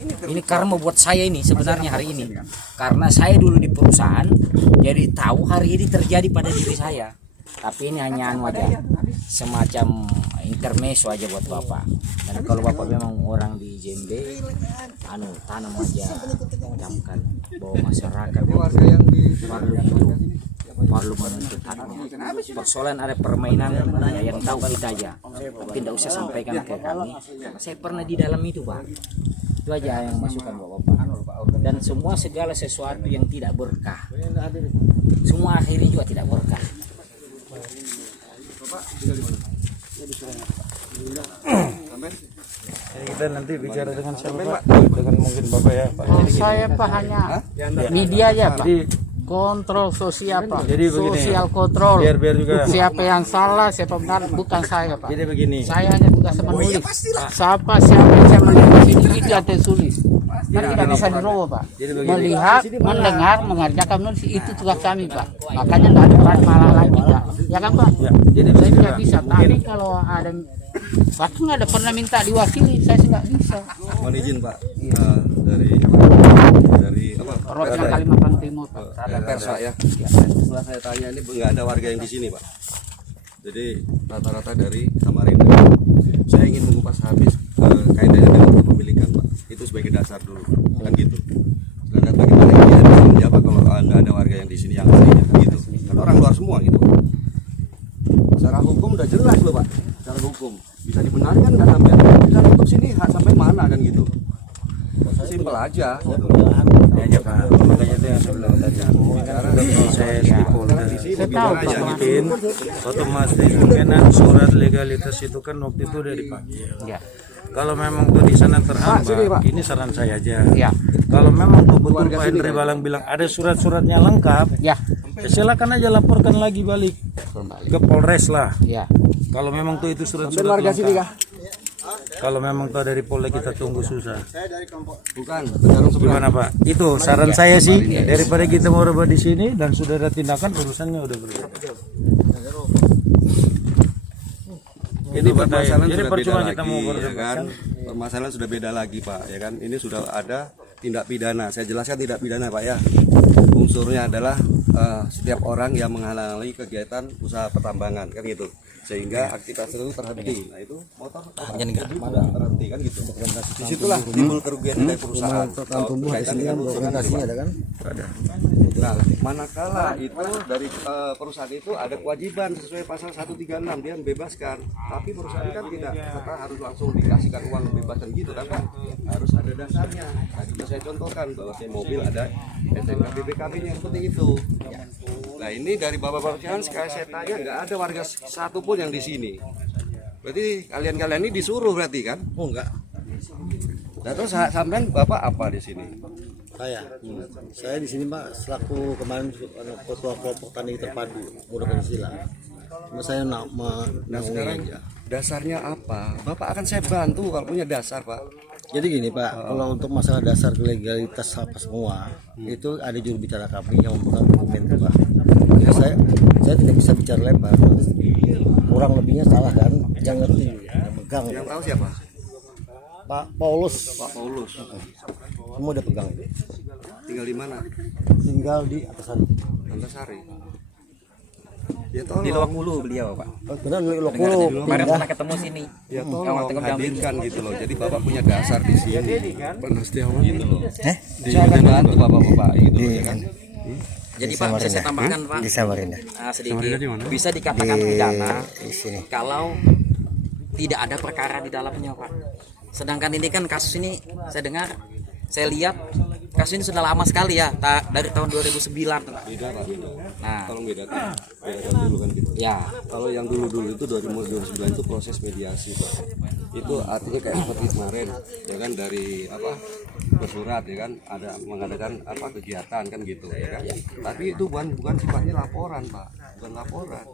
Ini karma buat saya ini sebenarnya hari ini. Karena saya dulu di perusahaan, jadi tahu hari ini terjadi pada diri saya. Tapi ini hanya anu aja, semacam intermezzo aja buat Bapak. Dan kalau Bapak memang orang di Jembe, tanam aja, camkan bahwa masyarakat perlu menuntut haknya. Persoalan ada permainan ya, yang tahu kita aja. Tidak usah sampaikan ke kami. Karena saya pernah di dalam itu, Pak. Itu aja yang masukan Bapak. Dan semua segala sesuatu yang tidak berkah, semua akhirnya juga tidak berkah. Kita nanti bicara dengan siapa Pak? Dengan mungkin Bapak ya Pak. Saya Pak hanya media aja Pak. Kontrol sosial Pak. Jadi begini, sosial kontrol. Biar juga. Siapa yang salah, siapa benar, bukan saya Pak. Jadi begini. Saya hanya tugas menulis. Siapa yang saya melihat itu yang saya tulis. Kan tidak bisa diroboh Pak. Melihat, mendengar, mengerjakan menulis itu tugas kami Pak. Makanya nggak ada peran malah lagi Pak. Ya kan Pak? Ya, jadi saya tidak Pak, bisa. Tapi kalau ada bahkan nggak ada pernah minta diwakili, saya nggak bisa. Mohon izin Pak, dari apa? Perwakilan Kalimantan Timur Pak. Ada Persa ya. Setelah saya tanya ini nggak ada warga yang di sini Pak. Jadi rata-rata dari Samarinda. Saya ingin mengupas habis kaitannya dengan kepemilikan Pak. Itu sebagai dasar dulu, kan gitu. Sedangkan bagaimana dia bisa menjawab kalau nggak ada warga yang di sini yang aslinya, kan gitu. Kan orang luar semua gitu. Secara hukum udah jelas loh Pak. Secara hukum bisa dibenarkan kan sampai bisa tutup sini sampai mana kan gitu. Simpel aja. Ya aja Pak. Makanya itu yang sebelum tadi. Sekarang saya di Polda. Mungkin otomatis mungkinan surat legalitas itu kan waktu itu udah dipanggil. Ya. Kalau memang tuh di sana terhambat, ini saran saya aja. Ya. Kalau memang betul Pak Hendri Balang bilang ada surat-suratnya lengkap, Ya. Silakan aja laporkan lagi balik ke Polres lah. Ya. Kalau memang tuh itu surat-surat lengkap. Kalau memang tuh dari Polda kita tunggu susah. Bukan, Gimana Pak? Itu saran saya sih, daripada kita mau rebah di sini dan sudah ada tindakan urusannya udah berbeda. ini permasalahan Jadi sudah percuma beda kita lagi, mau ya berdebat. kan? Permasalahan sudah beda lagi Pak, ya kan? Ini sudah ada tindak pidana. Saya jelaskan tindak pidana Pak ya. Unsurnya adalah setiap orang yang menghalangi kegiatan usaha pertambangan kan gitu. Sehingga aktivitas itu terhenti. Nah itu motor terhenti kan gitu. Disitulah timbul kerugian dari perusahaan. Berkaitan dengan dokumentasinya ada kan? Ada. Nah, manakala itu dari perusahaan itu ada kewajiban sesuai pasal 136 dia membebaskan, tapi perusahaan kan tidak serta harus langsung dikasihkan uang membebaskan gitu kan Pak? Harus ada dasarnya. Tadi saya contohkan bahwa saya mobil ada STNK BPKB-nya yang penting itu. Nah ini dari bapak-bapak sekalian sekali saya tanya nggak ada warga satupun yang di sini. Berarti kalian-kalian ini disuruh berarti kan? Oh enggak. Nah terus sampean bapak apa di sini? Saya di sini Pak selaku kemarin ketua kelompok tani terpadu Muda Pancasila. Cuma saya Nah sekarang dasarnya apa? Bapak akan saya bantu kalau punya dasar Pak. Jadi gini Pak, kalau untuk masalah dasar legalitas apa semua itu ada juru bicara kami yang memegang dokumen itu Pak. Ya, saya tidak bisa bicara lebar. Kurang lebihnya salah kan? Yang ngerti, yang megang. Yang tahu siapa? Pak Paulus. Pak Paulus. Semua udah pegang. Tinggal di mana? Tinggal di Antasari. Antasari. Ya tolong. Di Loak Mulu beliau, Pak. Benar di Loak Dengar Mulu. tadi, kemarin pernah ketemu sini. Ya tolong hadirkan gitu loh. Jadi bapak punya dasar di sini. Benar Setiawan gitu loh. Saya akan bantu bapak-bapak gitu ya kan. Jadi Pak, bisa saya tambahkan Pak Di Samarinda. sedikit. Bisa dikatakan pidana kalau tidak ada perkara di dalamnya Pak. Sedangkan ini kan kasus ini saya dengar, saya lihat kasus ini sudah lama sekali ya, dari tahun 2009. Beda Pak. Nah, Tolong bedakan. Bedakan dulu kan gitu. ya. Kalau yang dulu-dulu itu 2009 itu proses mediasi Pak. Itu artinya kayak seperti kemarin ya kan dari apa bersurat ya kan ada mengadakan apa kegiatan kan gitu ya kan. Tapi itu bukan sifatnya laporan Pak, bukan laporan.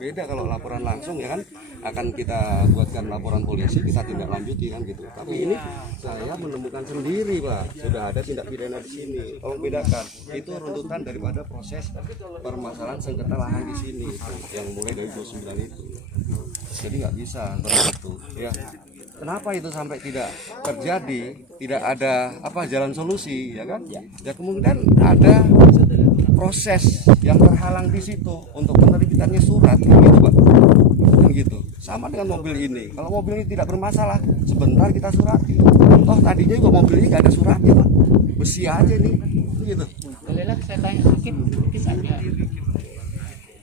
Beda kalau laporan langsung ya kan akan kita buatkan laporan polisi, kita tindak lanjuti kan gitu. Tapi ini saya menemukan sendiri Pak, sudah ada tindak pidana di sini. Tolong bedakan. Itu runtutan daripada proses permasalahan sengketa lahan di sini itu, yang mulai dari 29 itu. Jadi nggak bisa seperti itu ya. kenapa itu sampai tidak terjadi, tidak ada jalan solusi, ya kan? Ya kemungkinan ada proses yang terhalang di situ untuk penerbitannya surat, gitu Pak. Gitu. Sama dengan mobil ini. Kalau mobil ini tidak bermasalah, sebentar kita surati. Toh tadinya juga mobil ini nggak ada suratnya Pak, besi aja nih, gitu. Bolehlah saya tanya sedikit aja.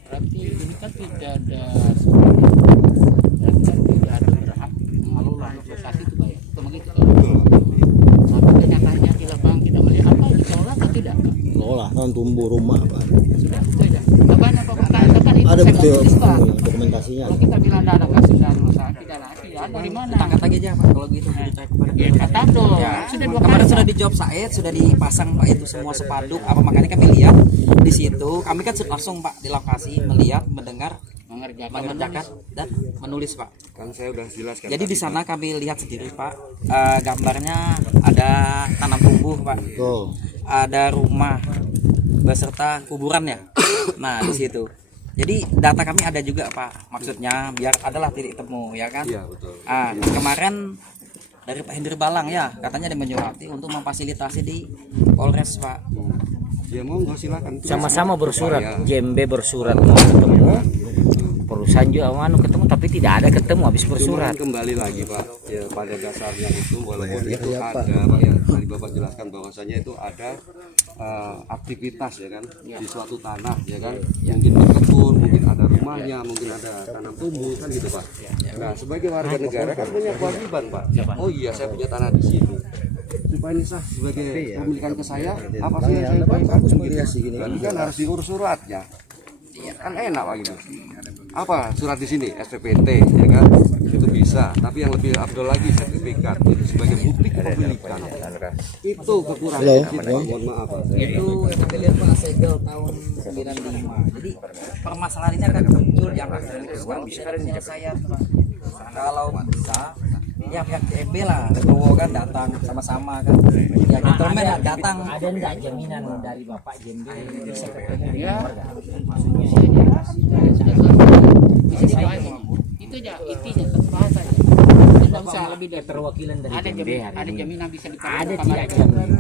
Berarti ini kan tidak ada berhak mengelola investasi itu Pak ya? Begitu kan? Tapi kenyataannya di lapangan kita melihat apa dikelola atau tidak? Lolah kan tumbuh rumah Pak. Sudah itu aja. Nggak banyak Pak pertanyaan itu Ada saya bukti nggak tulis, Pak. dokumentasinya. Kalau kita bilang ada kasus dan masalah tidak lagi ya dari mana? Angkat lagi aja Pak kalau gitu. Ya kata dong. Sudah dua kali. Kemarin sudah dijawab Said, sudah dipasang Pak itu semua sepanduk apa, makanya kami lihat di situ, kami kan langsung Pak di lokasi melihat, mendengar, mengerjakan dan menulis Pak. Kan saya udah jelaskan. Jadi di sana kami lihat sendiri Pak, gambarnya ada tanam tumbuh Pak, ada rumah beserta kuburan ya. Nah di situ. Jadi data kami ada juga Pak, maksudnya biar adalah titik temu ya kan. Iya betul. Kemarin dari Pak Hendri Balang ya, katanya dia menyurati untuk memfasilitasi di Polres Pak. Ya monggo silakan. Sama-sama bersurat, JMB bersurat mau ketemu, perusahaan juga mau ketemu, tapi tidak ada ketemu habis bersurat. Cuman kembali lagi Pak, ya pada dasarnya itu walaupun itu ada Pak ya, tadi Bapak jelaskan bahwasanya itu ada aktivitas ya kan di suatu tanah ya kan, mungkin berkebun, mungkin ada rumahnya, mungkin ada tanam tumbuh kan gitu Pak. Nah sebagai warga negara kan punya kewajiban Pak. Oh iya saya punya tanah di sini, supaya ini sah sebagai pemilikan ke saya, apa sih yang saya bayarkan gitu. Berarti kan harus diurus suratnya. Kan enak Pak gitu. Apa surat di sini SPPT ya kan, itu bisa, tapi yang lebih afdol lagi sertifikat itu sebagai bukti kepemilikan. Itu kekurangan kita, mohon maaf Pak. Itu yang kami lihat Pak segel tahun 95. Jadi permasalahan ini akan muncul di angka sekarang bisa saya Pak. Kalau bisa ya pihak TMB lah, Legowo kan datang sama-sama kan. Ya gentleman lah datang. Ada enggak jaminan dari Bapak JMB bisa ketemu dengan warga? Maksudnya bisa dibahas. Itu aja intinya terbahas aja. Tidak usah lebih dari perwakilan dari ada JMB ada jaminan bisa dipakai. ada tidak jaminan.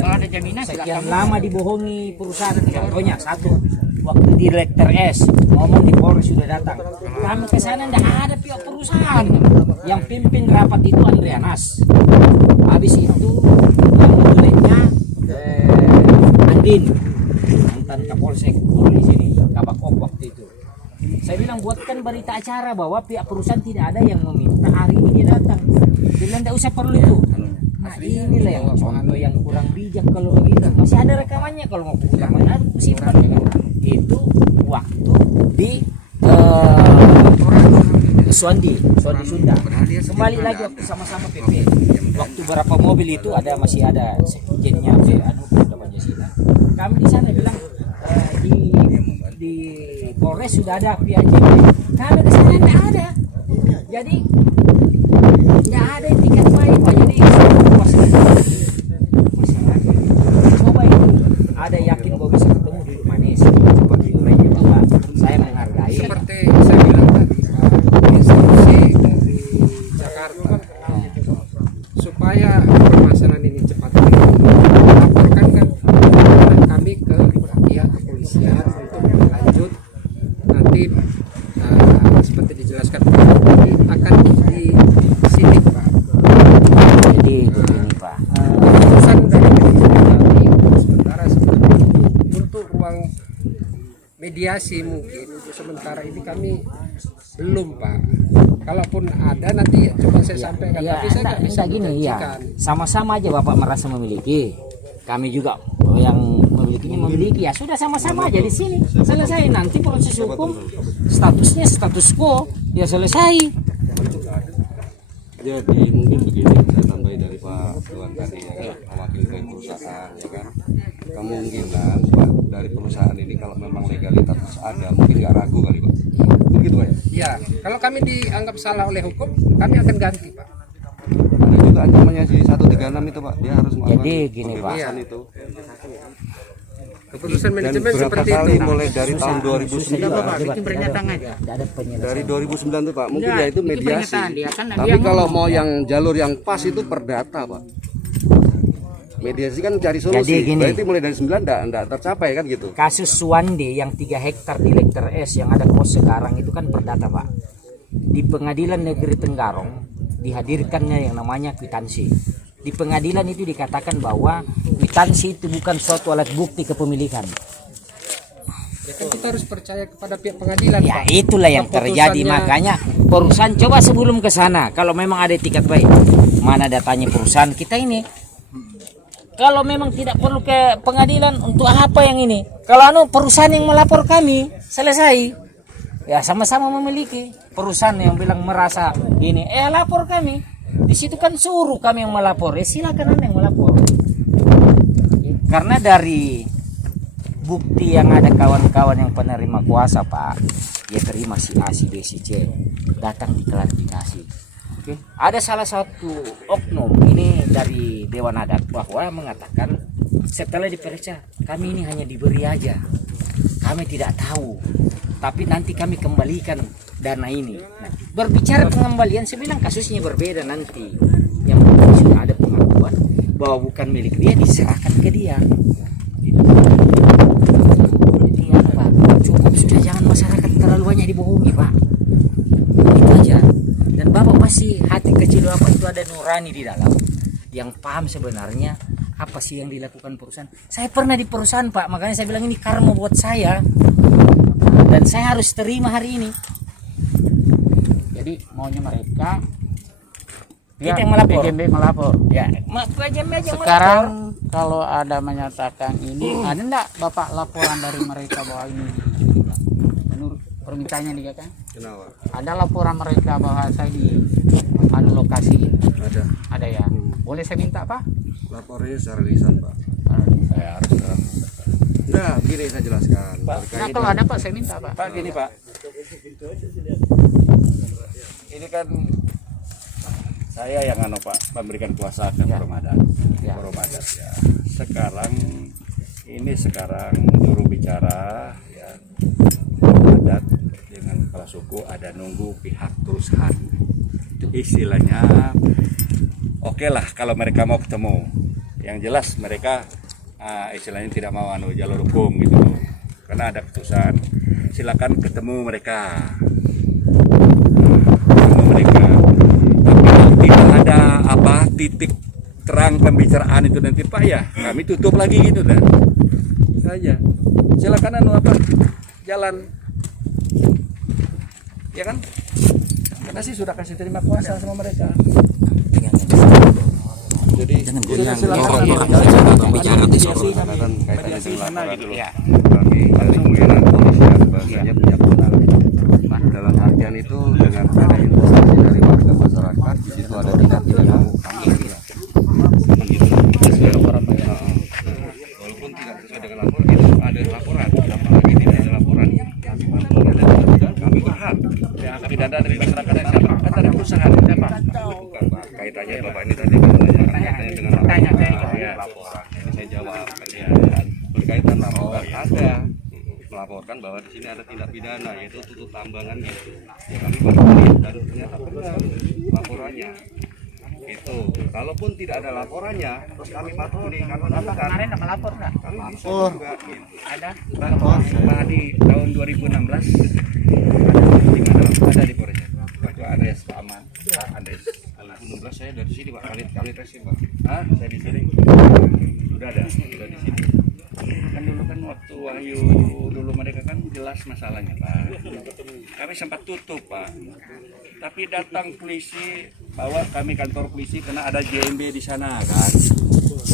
Kalau ada jaminan sekian lama dibohongi perusahaan. Contohnya satu, waktu Direktur S ngomong di Polres sudah datang, kami ke sana tidak ada pihak perusahaan, yang pimpin rapat itu Andrianas. Habis itu yang mulainya Andin, mantan Kapolsek di sini, Kabakop waktu itu. Saya bilang buatkan berita acara bahwa pihak perusahaan tidak ada yang meminta hari ini dia datang. Dia bilang tidak usah perlu itu. Nah inilah yang contoh yang kurang bijak kalau begitu. Masih ada rekamannya kalau mau rekamannya aku simpan. Itu waktu di Suandi Sunda. Kembali lagi waktu sama-sama PP. Waktu berapa mobil itu ada masih ada sekjennya Pancasila. Kami di sana bilang di Polres sudah ada pihak JMB. Kami ke sana tidak ada. Jadi tidak ada tiket baik Pak. Jadi coba ini ada yakin bahwa bisa ketemu duduk manis. Bapak, saya menghargai. Seperti saya bilang tadi, instruksi dari Jakarta supaya permasalahan ini cepat dilaporkan kan kami ke pihak kepolisian untuk lanjut nanti seperti dijelaskan akan di sini Pak. Jadi begini Pak. Keputusan dari manajemen sementara seperti itu untuk ruang mediasi mungkin untuk sementara ini kami belum Pak. Kalaupun ada nanti coba saya sampaikan. Ya, Tapi saya nggak bisa gini ya. menjanjikan. Sama-sama aja Bapak merasa memiliki. Kami juga yang memiliki ya sudah sama-sama aja di sini. Selesai nanti proses hukum statusnya status quo ya selesai. Jadi mungkin begini, saya tambahin dari Pak Tuan tadi ya, wakil dari perusahaan ya kan. Kemungkinan Pak dari perusahaan ini kalau memang legalitas ada, mungkin nggak ragu kali Pak. Begitu Pak ya? Ya, kalau kami dianggap salah oleh hukum, kami akan ganti Pak. Ada juga ancamannya di 136 itu Pak, dia harus melakukan Jadi gini, Pak. pembebasan itu. Keputusan Dan manajemen berapa seperti kali itu. mulai dari tahun 2009. Bapak bikin pernyataan aja. Tidak ada penyelesaian. Dari 2009 tuh Pak, mungkin Enggak, ya itu bikin mediasi. pernyataan dia kan, Tapi dia kalau ngomong. mau yang jalur yang pas itu perdata Pak. Mediasi kan cari solusi. Jadi gini. Berarti mulai dari 9 enggak tercapai kan gitu. Kasus Suwande yang 3 hektar di Lekter S yang ada pos sekarang itu kan perdata Pak. Di Pengadilan Negeri Tenggarong dihadirkannya yang namanya kwitansi. Di pengadilan itu dikatakan bahwa kwitansi itu bukan suatu alat bukti kepemilikan. Ya kan kita harus percaya kepada pihak pengadilan, Ya Pak. itulah yang terjadi, Keputusannya- makanya perusahaan coba sebelum ke sana kalau memang ada etikat baik, mana datanya perusahaan kita ini. Kalau memang tidak perlu ke pengadilan, untuk apa yang ini? Kalau perusahaan yang melapor kami, selesai. Ya sama-sama memiliki perusahaan yang bilang merasa ini, lapor kami. Di situ kan suruh kami yang melapor. Silakan Anda yang melapor. Karena dari bukti yang ada kawan-kawan yang penerima kuasa Pak, dia terima si A, si B, si C, datang diklarifikasi. Ada salah satu oknum ini dari Dewan Adat bahwa mengatakan setelah diperiksa kami ini hanya diberi aja, kami tidak tahu, tapi nanti kami kembalikan dana ini. Nah, berbicara pengembalian, saya bilang kasusnya berbeda nanti. Yang penting sudah ada pengakuan bahwa bukan milik dia, diserahkan ke dia. Gitu. Jadi apa? Cukup sudah, jangan masyarakat terlalu banyak dibohongi Pak. Itu aja. Dan Bapak pasti hati kecil Bapak itu ada nurani di dalam yang paham sebenarnya apa sih yang dilakukan perusahaan. Saya pernah di perusahaan Pak, makanya saya bilang ini karma buat saya dan saya harus terima hari ini. Jadi maunya mereka Kita yang melapor. PGMB melapor. Ya, aja melapor. Sekarang kalau ada menyatakan ini, ada enggak Bapak laporan dari mereka bahwa ini menurut permintaannya dia kan? Kenapa? Ada laporan mereka bahwa saya di lokasi ini. Ada. Ada ya. Boleh saya minta Pak? Lapornya secara lisan Pak. Saya harus. Nah, gini saya jelaskan. Nah, kalau ada Pak saya minta Pak. Pak gini Pak, ini kan saya yang Pak memberikan kuasa ke Forum Adat. Ya. Forum Adat ya. Sekarang juru bicara ya Forum Adat dengan kepala suku ada nunggu pihak perusahaan. Istilahnya oke lah kalau mereka mau ketemu. Yang jelas mereka istilahnya tidak mau jalur hukum gitu loh. Karena ada keputusan. Silakan ketemu mereka. Tapi tidak ada titik terang pembicaraan itu nanti Pak ya. Kami tutup lagi gitu dah. Saja. Silakan jalan. Ya kan? Karena sih sudah kasih terima kuasa sama mereka. Jadi Silakan mediasi sana gitu loh. kami dari kemudian polisian bahasanya punya kewenangan. Dalam artian itu dengan ada investasi dari warga masyarakat di situ ada tindak pidana walaupun tidak sesuai dengan laporan itu ada laporan, apalagi tidak ada laporan kami berhak Ya, pidana dari masyarakat yang siapa? Kan dari perusahaan siapa? bukan Pak, kaitannya Bapak ini tadi menanyakan kaitannya dengan laporan Ya. laporan ini saya jawab berkaitan laporan ada melaporkan bahwa di sini ada tindak pidana yaitu tutup tambangan gitu ya kami baru lihat dan ternyata benar laporannya itu kalaupun tidak ada laporannya terus kami patroli kami lakukan Kemarin ada melapor enggak? kami bisa juga gitu. Ada. Pak di tahun 2016 di mana ada di Polres. Pak Andres, Pak Aman, Pak Andres. 2016 saya dari sini Pak kali resim Pak. Saya di sini. Sudah ada di sini. Kan dulu kan waktu Wahyu dulu mereka kan jelas masalahnya Pak. Kami sempat tutup Pak. Tapi datang polisi bawa kami kantor polisi karena ada JMB di sana kan.